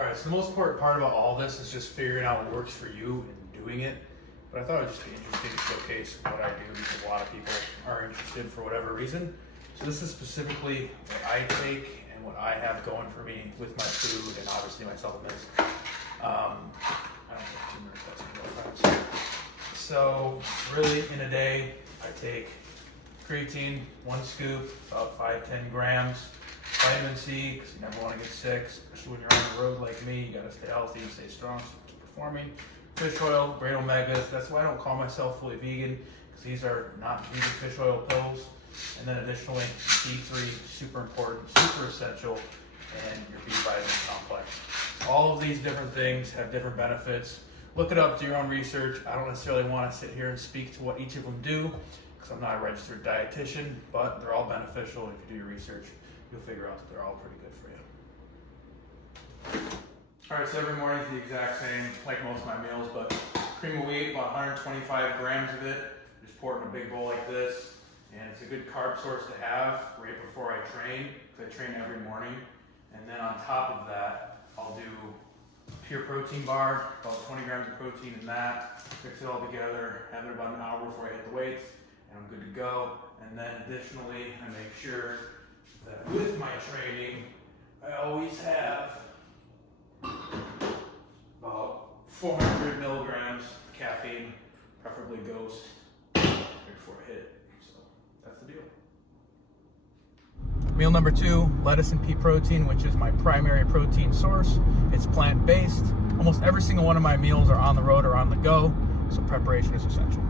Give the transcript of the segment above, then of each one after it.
All right, so the most important part about all this is just figuring out what works for you and doing it. But I thought it would just be interesting to showcase what I do because a lot of people are interested for whatever reason. So this is specifically what I take and what I have going for me with my food and obviously my supplements. I don't take 2 minutes, that's gonna go fast. So really in a day, I take creatine, 1 scoop, about 5-10 grams. Vitamin C, because you never want to get sick, especially when you're on the road like me. You got to stay healthy and stay strong, so keep performing. Fish oil, great omegas. That's why I don't call myself fully vegan, because these are not vegan fish oil pills. And then additionally, D3, super important, super essential, and your B vitamin complex. All of these different things have different benefits. Look it up, do your own research. I don't necessarily want to sit here and speak to what each of them do, because I'm not a registered dietitian, but they're all beneficial if you do your research. You'll figure out that they're all pretty good for you. All right, so every morning is the exact same, like most of my meals, but cream of wheat, about 125 grams of it. Just pour it in a big bowl like this, and it's a good carb source to have right before I train, because I train every morning. And then on top of that, I'll do pure protein bar, about 20 grams of protein in that, mix it all together, have it about an hour before I hit the weights, and I'm good to go. And then additionally, I make sure that with my training, I always have about 400 milligrams of caffeine, preferably Ghost, right before I hit it. So that's the deal. Meal number 2, lettuce and pea protein, which is my primary protein source. It's plant-based. Almost every single one of my meals are on the road or on the go, so preparation is essential.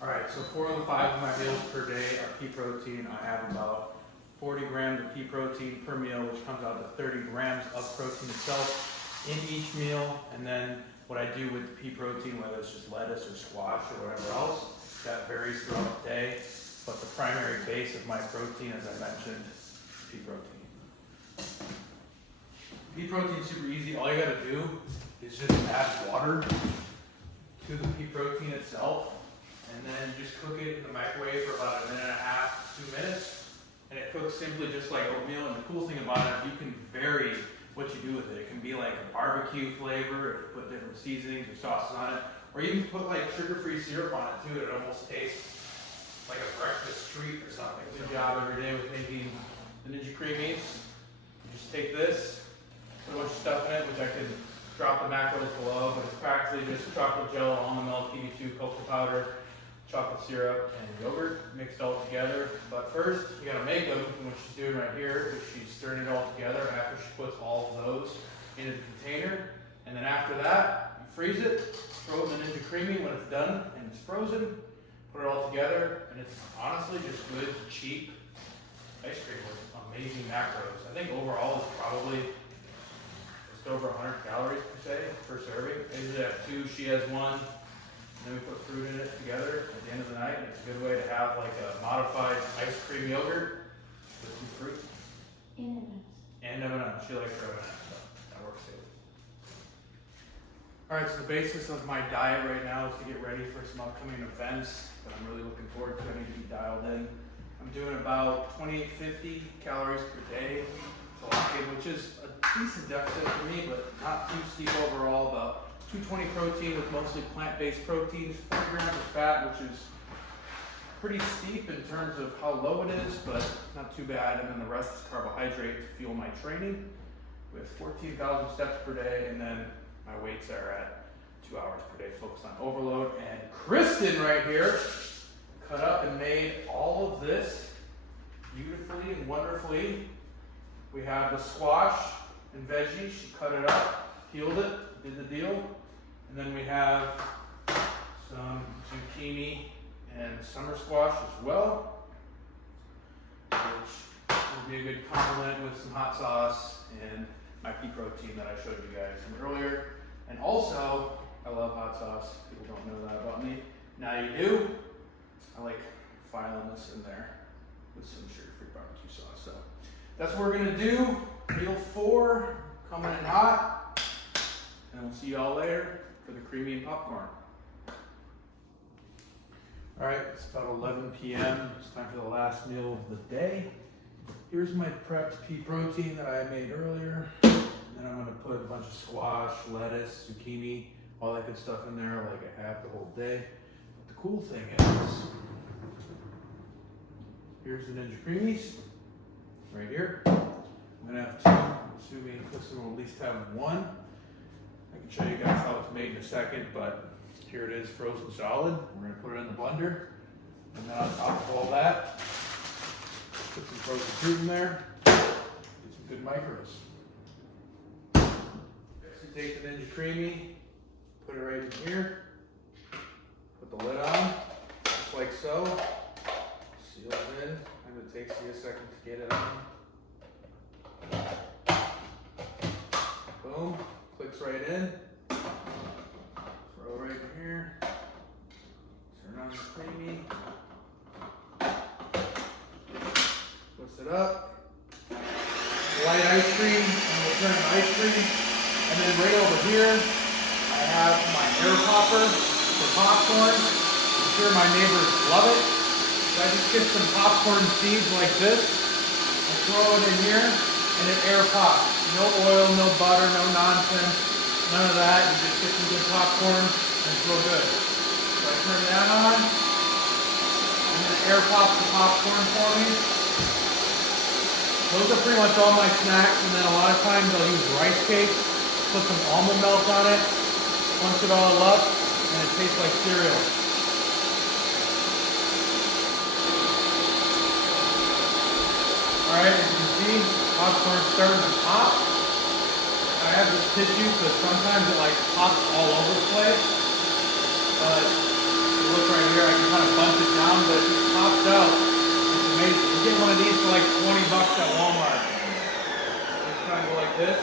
All right, so 4 of the 5 of my meals per day are pea protein. I have about 40 grams of pea protein per meal, which comes out to 30 grams of protein itself in each meal. And then what I do with the pea protein, whether it's just lettuce or squash or whatever else, that varies throughout the day. But the primary base of my protein, as I mentioned, is pea protein. Pea protein is super easy. All you gotta do is just add water to the pea protein itself, and then just cook it in the microwave for about 1.5 to 2 minutes. And it cooks simply just like oatmeal. And the cool thing about it is you can vary what you do with it. It can be like a barbecue flavor, if you put different seasonings or sauces on it, or you can put like sugar-free syrup on it too. It almost tastes like a breakfast treat or something. Good job every day with making the Ninja Creamies. You just take this, put a bunch of stuff in it, which I could drop the macros below, but it's practically just chocolate jello, almond milk, kiwi cocoa powder, chocolate syrup, and yogurt mixed all together. But first, you gotta make them, and what she's doing right here is she's stirring it all together after she puts all of those in a container. And then after that, you freeze it, throw it in the Ninja Creamy when it's done and it's frozen, put it all together, and it's honestly just good, cheap ice cream with amazing macros. I think overall it's probably just over 100 calories per se, per serving. I usually have 2, she has 1. And then we put fruit in it together at the end of the night. It's a good way to have like a modified ice cream yogurt with some fruit. And M&M's. She likes her M&M's, so that works too. All right, so the basis of my diet right now is to get ready for some upcoming events that I'm really looking forward to. I need to be dialed in. I'm doing about 2850 calories per day to lock in, which is a decent deficit for me, but not too steep overall. About 220 protein with mostly plant-based proteins, 40 grams of fat, which is pretty steep in terms of how low it is, but not too bad. And then the rest is carbohydrate to fuel my training with 14,000 steps per day. And then my weights are at 2 hours per day, focused on overload. And Kristen right here cut up and made all of this beautifully and wonderfully. We have the squash and veggies. She cut it up, peeled it, did the deal. And then we have some zucchini and summer squash as well, which will be a good complement with some hot sauce and my pea protein that I showed you guys earlier. And also, I love hot sauce. People don't know that about me. Now you do. I like filing this in there with some sugar-free barbecue sauce. So that's what we're gonna do. Meal 4 coming in hot. And we'll see y'all later for the creamy and popcorn. All right, it's about 11 p.m. It's time for the last meal of the day. here's my prepped pea protein that I made earlier. And then I'm gonna put a bunch of squash, lettuce, zucchini, all that good stuff in there like I have the whole day. But the cool thing is, here's the Ninja Creamies, right here. I'm gonna have two, assuming Kristen will at least have one. I can show you guys how it's made in a second, but here it is frozen solid. We're gonna put it in the blender. And then on top of all that, put some frozen fruit in there, get some good micros. Next you take the Ninja Creamy, put it right in here, put the lid on, just like so, seals in, and it takes you a second to get it on. Boom, clicks right in, throw it right in here, turn on the Creamy, twist it up, light ice cream, and we'll turn it ice cream. And then right over here, I have my air popper for popcorn. I'm sure my neighbors love it. So I just get some popcorn seeds like this, and throw it in here, and it air pops. No oil, no butter, no nonsense, none of that. You just get some good popcorn, and it's real good. So I turn that on, and then it air pops the popcorn for me. Those are pretty much all my snacks, and then a lot of times I'll use rice cake, put some almond milk on it, punch it all up, and it tastes like cereal. Alright, as you can see, popcorn starting to pop. I have this tissue because sometimes it like pops all over the place. But if you look right here, I can kind of bunch it down, but it just pops out. It's amazing. You get one of these for like 20 bucks at Walmart. Just kind of go like this.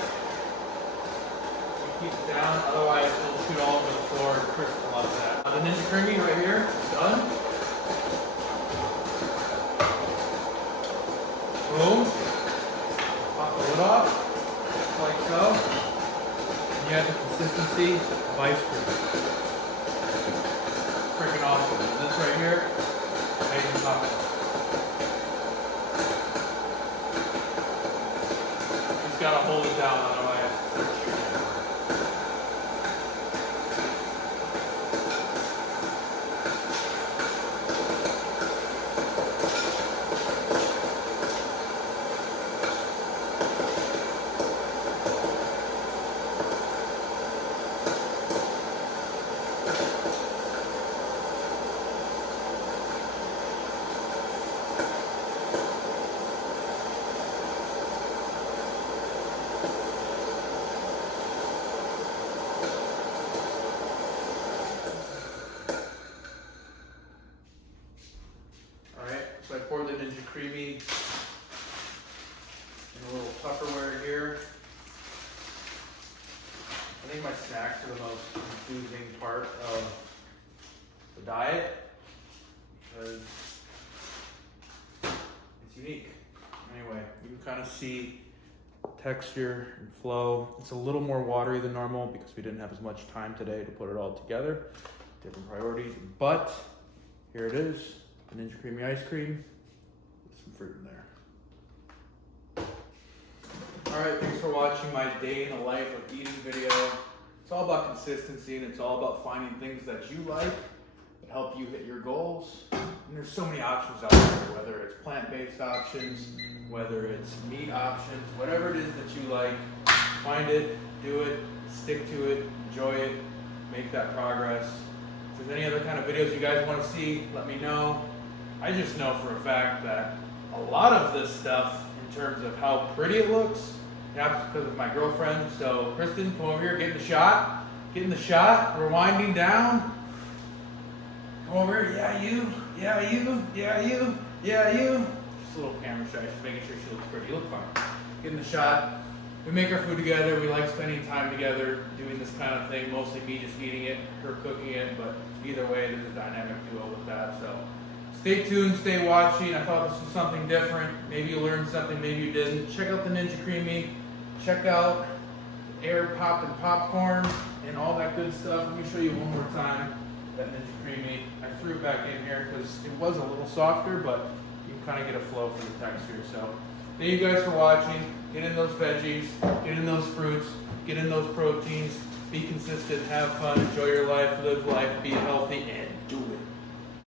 Keep it down, otherwise it'll shoot all over the floor. Chris will love that. The Ninja Creamy right here is done. Boom. Pop the lid off, like so. And you have the consistency of ice cream. Freaking awesome. And this right here, amazing popcorn. Just gotta hold it down, otherwise. So I poured the Ninja Creamy in a little Tupperware here. I think my snacks are the most confusing part of the diet because it's unique. Anyway, you can kind of see texture and flow. It's a little more watery than normal because we didn't have as much time today to put it all together. Different priorities, but here it is. Ninja Creamy ice cream with some fruit in there. Alright, thanks for watching my day in the life of eating video. It's all about consistency and it's all about finding things that you like that help you hit your goals. And there's so many options out there, whether it's plant-based options, whether it's meat options, whatever it is that you like, find it, do it, stick to it, enjoy it, make that progress. If there's any other kind of videos you guys want to see, let me know. I just know for a fact that a lot of this stuff, in terms of how pretty it looks, happens because of my girlfriend. So, Kristen, come over here, get in the shot. Get in the shot. We're winding down. Come over here. Yeah, you. Yeah, you. Yeah, you. Yeah, you. Just a little camera shot. Just making sure she looks pretty. You look fine. Get in the shot. We make our food together. We like spending time together, doing this kind of thing. Mostly me just eating it, her cooking it. But either way, there's a dynamic duo with that. So. Stay tuned, stay watching. I thought this was something different. Maybe you learned something, maybe you didn't. Check out the Ninja Creamy. Check out air pop and popcorn and all that good stuff. Let me show you one more time that Ninja Creamy. I threw it back in here because it was a little softer, but you can kind of get a flow for the texture. So Thank you guys for watching. Get in those veggies, get in those fruits, get in those proteins, be consistent, have fun, enjoy your life, live life, be healthy, and do it.